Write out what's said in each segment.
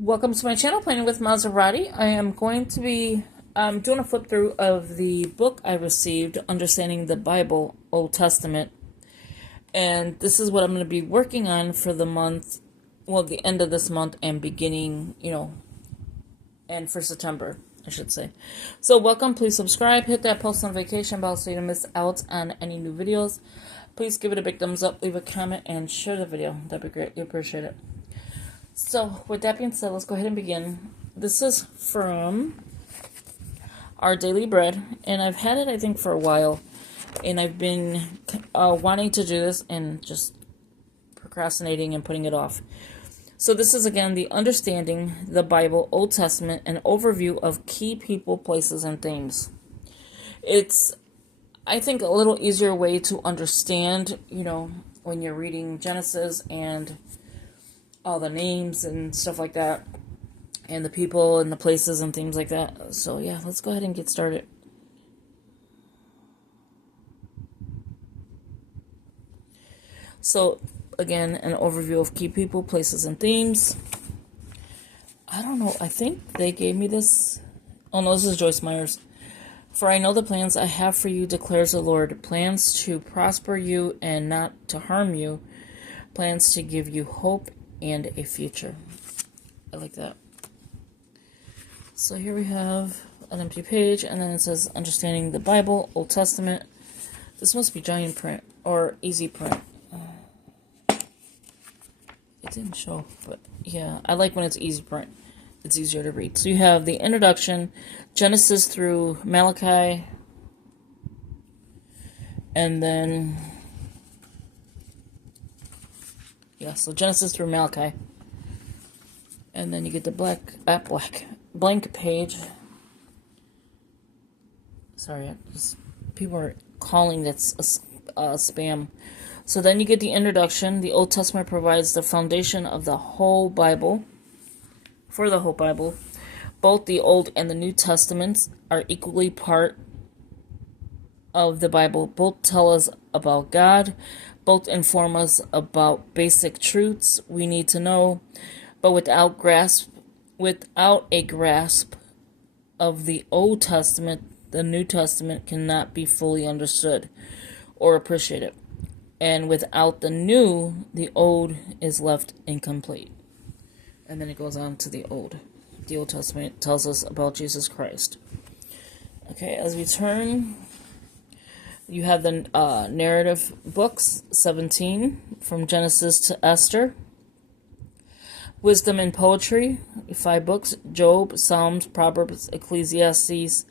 Welcome to my channel, Planning with Maserati. I am going to be doing a flip through of the book I received, Understanding the Bible, Old Testament. And this is what I'm going to be working on for the month, well, the end of this month and beginning, and for September, I should say. So welcome, please subscribe, hit that post notification bell so you don't miss out on any new videos. Please give it a big thumbs up, leave a comment, and share the video. That'd be great. We appreciate it. So, with that being said, let's go ahead and begin. This is from Our Daily Bread, and I've had it, I think, for a while, and I've been wanting to do this and just procrastinating and putting it off. So this is, again, the Understanding the Bible, Old Testament, an overview of key people, places, and themes. It's, I think, a little easier way to understand, when you're reading Genesis and all the names and stuff like that, and the people and the places and things like that. So yeah, let's go ahead and get started. So again, an overview of key people, places, and themes. I don't know, I think they gave me this. Oh no, this is Joyce Myers. For I know the plans I have for you, declares the Lord, plans to prosper you and not to harm you, plans to give you hope and a future. I like that. So here we have an empty page, and then it says Understanding the Bible, Old Testament. This must be giant print or easy print. It didn't show, but yeah, I like when it's easy print. It's easier to read. So you have the introduction, Genesis through Malachi, and then so Genesis through Malachi. And then you get the blank page. Sorry, people are calling that's spam. So then you get the introduction. The Old Testament provides the foundation of the whole Bible. For the whole Bible. Both the Old and the New Testaments are equally part of the Bible. Both tell us about God. Both inform us about basic truths we need to know, but without a grasp of the Old Testament, the New Testament cannot be fully understood or appreciated. And without the New, the Old is left incomplete. And then it goes on to the Old. The Old Testament tells us about Jesus Christ. Okay, as we turn, you have the narrative books, 17, from Genesis to Esther. Wisdom and Poetry, 5 books, Job, Psalms, Proverbs, Ecclesiastes,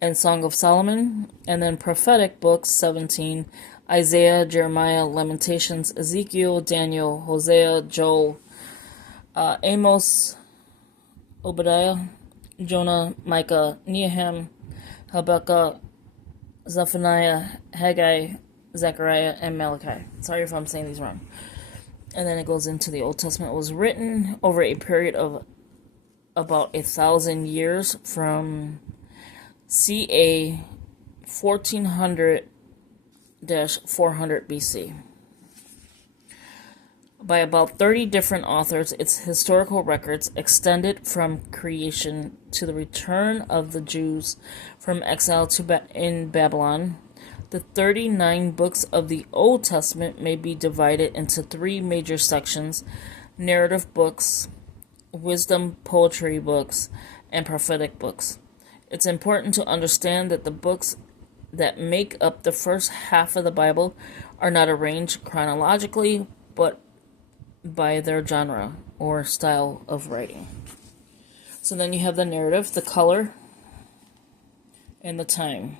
and Song of Solomon. And then prophetic books, 17, Isaiah, Jeremiah, Lamentations, Ezekiel, Daniel, Hosea, Joel, Amos, Obadiah, Jonah, Micah, Nehemiah, Habakkuk, Zephaniah, Haggai, Zechariah, and Malachi. Sorry if I'm saying these wrong. And then it goes into the Old Testament. It was written over a period of about 1,000 years from CA 1400-400 BC. By about 30 different authors, its historical records extended from creation to the return of the Jews from exile in Babylon. The 39 books of the Old Testament may be divided into 3 major sections: narrative books, wisdom, poetry books, and prophetic books. It's important to understand that the books that make up the first half of the Bible are not arranged chronologically, but by their genre or style of writing. So then you have the narrative, the color, and the time.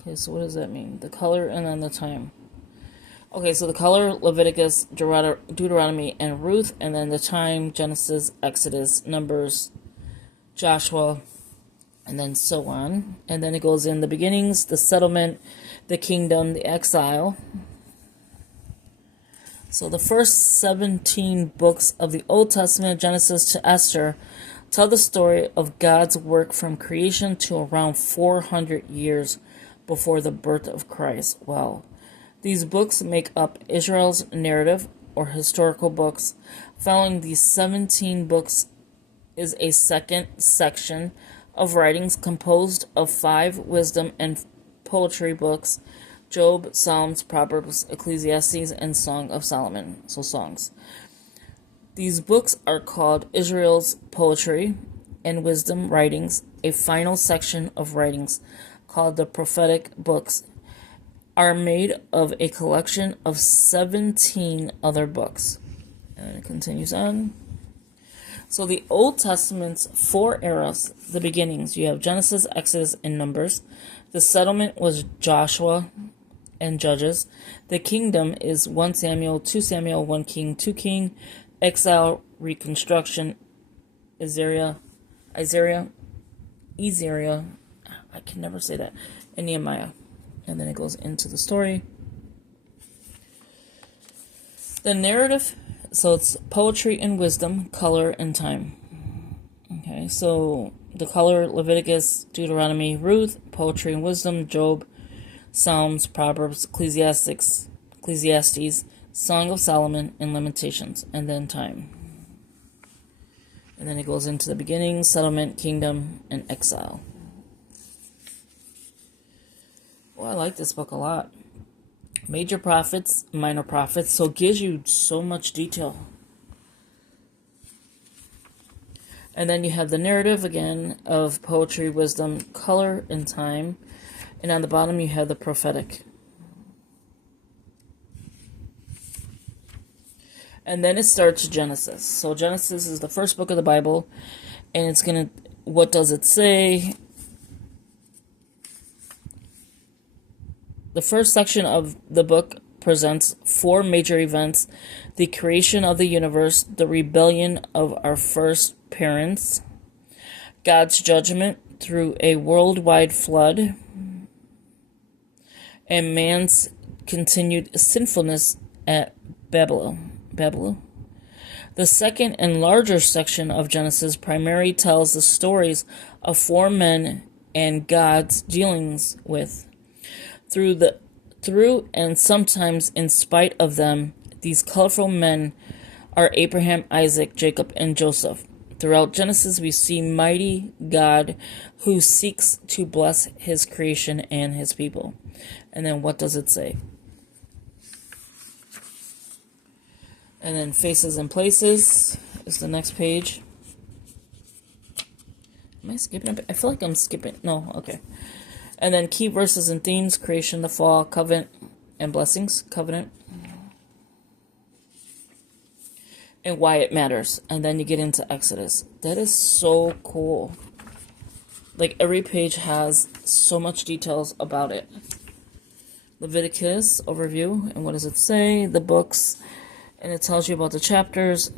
Okay, so what does that mean? The color and then the time. Okay, so the color, Leviticus, Deuteronomy, and Ruth, and then the time, Genesis, Exodus, Numbers, Joshua, and then so on. And then it goes in the beginnings, the settlement, the kingdom, the exile. So the first 17 books of the Old Testament, Genesis to Esther, tell the story of God's work from creation to around 400 years before the birth of Christ. Wow. These books make up Israel's narrative or historical books. Following these 17 books is a second section of writings composed of 5 wisdom and poetry books: Job, Psalms, Proverbs, Ecclesiastes, and Song of Solomon. So songs. These books are called Israel's poetry and wisdom writings. A final section of writings, called the prophetic books, are made of a collection of 17 other books. And it continues on. So the Old Testament's 4 eras, the beginnings, you have Genesis, Exodus, and Numbers. The settlement was Joshua and Judges. The kingdom is 1 Samuel, 2 Samuel, 1 King, 2 King. Exile, Reconstruction, Isaiah, I can never say that, and Nehemiah. And then it goes into the story. The narrative, so it's poetry and wisdom, color and time. Okay, so the color, Leviticus, Deuteronomy, Ruth; poetry and wisdom, Job, Psalms, Proverbs, Ecclesiastes, Song of Solomon, and Lamentations. And then time. And then it goes into the beginning, settlement, kingdom, and exile. Well, I like this book a lot. Major prophets, minor prophets. So it gives you so much detail. And then you have the narrative, again, of poetry, wisdom, color, and time. And on the bottom you have the prophetic. And then it starts Genesis. So Genesis is the first book of the Bible. And it's going to, what does it say? The first section of the book presents 4 major events: the creation of the universe, the rebellion of our first parents, God's judgment through a worldwide flood, and man's continued sinfulness at Babel. The second and larger section of Genesis primarily tells the stories of 4 men and God's dealings with. Through and sometimes in spite of them, these colorful men are Abraham, Isaac, Jacob, and Joseph. Throughout Genesis, we see mighty God who seeks to bless his creation and his people. And then what does it say? And then Faces and Places is the next page. Am I skipping? I feel like I'm skipping. No, okay. And then key verses and themes: creation, the fall, covenant, and blessings. Covenant. And why it matters. And then you get into Exodus. That is so cool. Like, every page has so much details about it. Leviticus overview. And what does it say? The books. And it tells you about the chapters.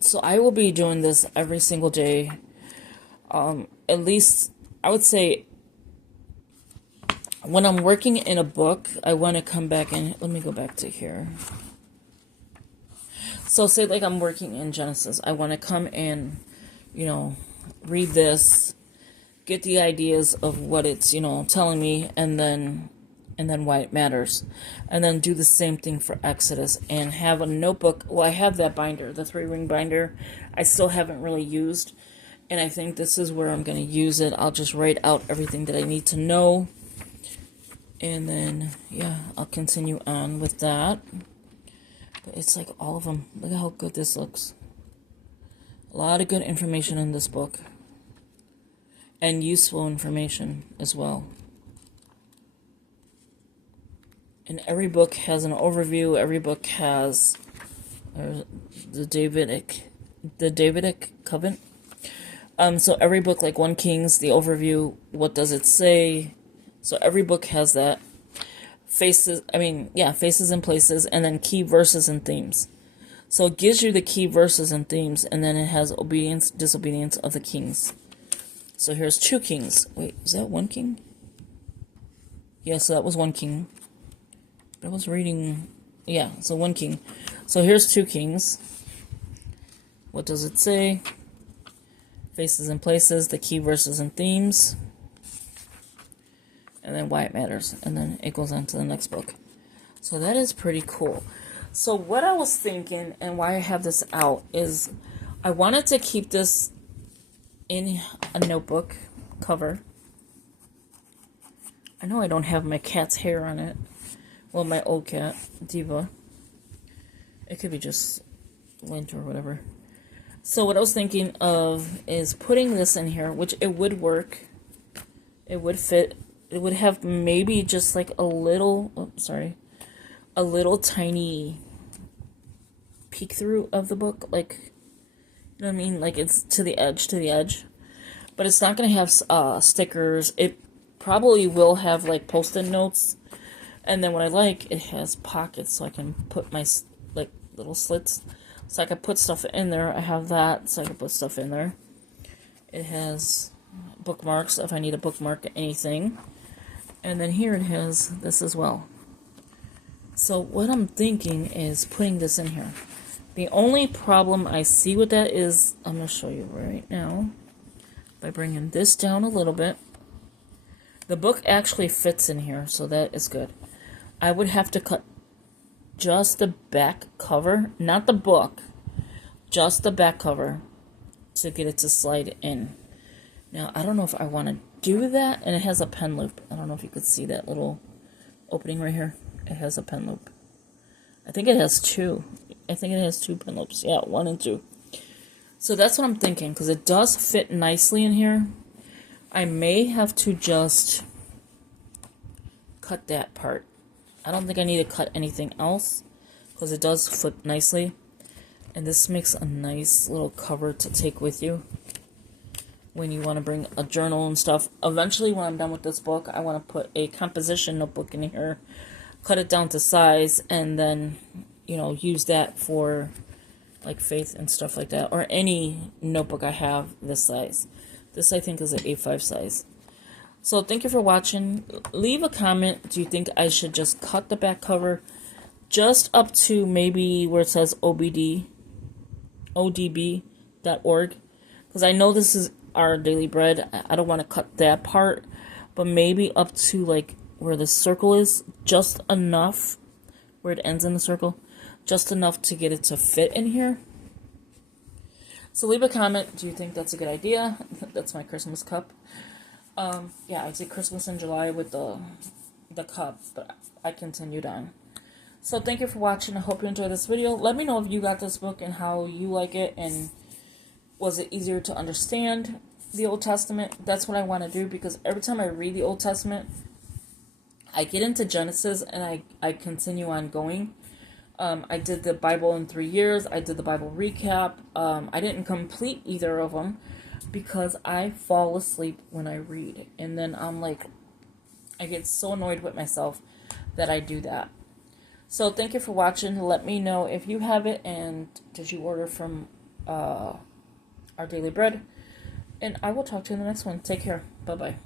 So I will be doing this every single day. At least, I would say, when I'm working in a book, I want to come back and, let me go back to here. So say like I'm working in Genesis. I want to come and, read this, get the ideas of what it's, telling me, and then why it matters. And then do the same thing for Exodus and have a notebook. Well, I have that binder, the 3-ring binder. I still haven't really used. And I think this is where I'm going to use it. I'll just write out everything that I need to know. And then, yeah, I'll continue on with that. But it's like all of them. Look at how good this looks. A lot of good information in this book. And useful information as well. And every book has an overview. Every book has the Davidic covenant. So every book, like 1 Kings, the overview, what does it say? So every book has that. Faces and Places, and then key verses and themes. So it gives you the key verses and themes, and then it has obedience, disobedience of the kings. So here's 2 Kings. Wait, is that 1 King? Yeah, so that was 1 King. I was reading, yeah, so 1 King. So here's 2 Kings. What does it say? Faces and Places, the key verses and themes. and then Why It Matters, and then it goes on to the next book. So that is pretty cool. So what I was thinking, and why I have this out, is I wanted to keep this in a notebook cover. I know I don't have my cat's hair on it. Well, my old cat, Diva. It could be just lint or whatever. So what I was thinking of is putting this in here, which it would work. It would fit. It would have maybe just like a little, a little tiny peek through of the book. Like, you know what I mean? Like it's to the edge. But it's not going to have stickers. It probably will have like post-it notes. And then what I like, it has pockets so I can put my like little slits. So I can put stuff in there. I have that so I can put stuff in there. It has bookmarks if I need a bookmark anything. And then here it has this as well. So what I'm thinking is putting this in here. The only problem I see with that is, I'm going to show you right now. By bringing this down a little bit. The book actually fits in here, so that is good. I would have to cut just the back cover, not the book, just the back cover to get it to slide in. Now, I don't know if I want to do that, and it has a pen loop. I don't know if you could see that little opening right here. It has a pen loop. I think it has two. I think it has two pen loops. Yeah, 1 and 2. So that's what I'm thinking, because it does fit nicely in here. I may have to just cut that part. I don't think I need to cut anything else, because it does fit nicely. And this makes a nice little cover to take with you when you want to bring a journal and stuff. Eventually, when I'm done with this book, I want to put a composition notebook in here, cut it down to size, and then, you know, use that for like faith and stuff like that, or any notebook I have this size. This I think is an A5 size. So thank you for watching. Leave a comment. Do you think I should just cut the back cover just up to maybe where it says odb.org? Because I know this is our daily bread. I don't want to cut that part, but maybe up to like where the circle is, just enough where it ends in the circle. Just enough to get it to fit in here. So leave a comment. Do you think that's a good idea? That's my Christmas cup. Yeah, I'd say Christmas in July with the cup, but I continued on. So thank you for watching. I hope you enjoyed this video. Let me know if you got this book and how you like it, and was it easier to understand the Old Testament? That's what I want to do, because every time I read the Old Testament, I get into Genesis and I continue on going. I did the Bible in 3 years. I did the Bible recap. I didn't complete either of them because I fall asleep when I read. And then I'm like, I get so annoyed with myself that I do that. So thank you for watching. Let me know if you have it, and did you order from Our Daily Bread. And I will talk to you in the next one. Take care. Bye-bye.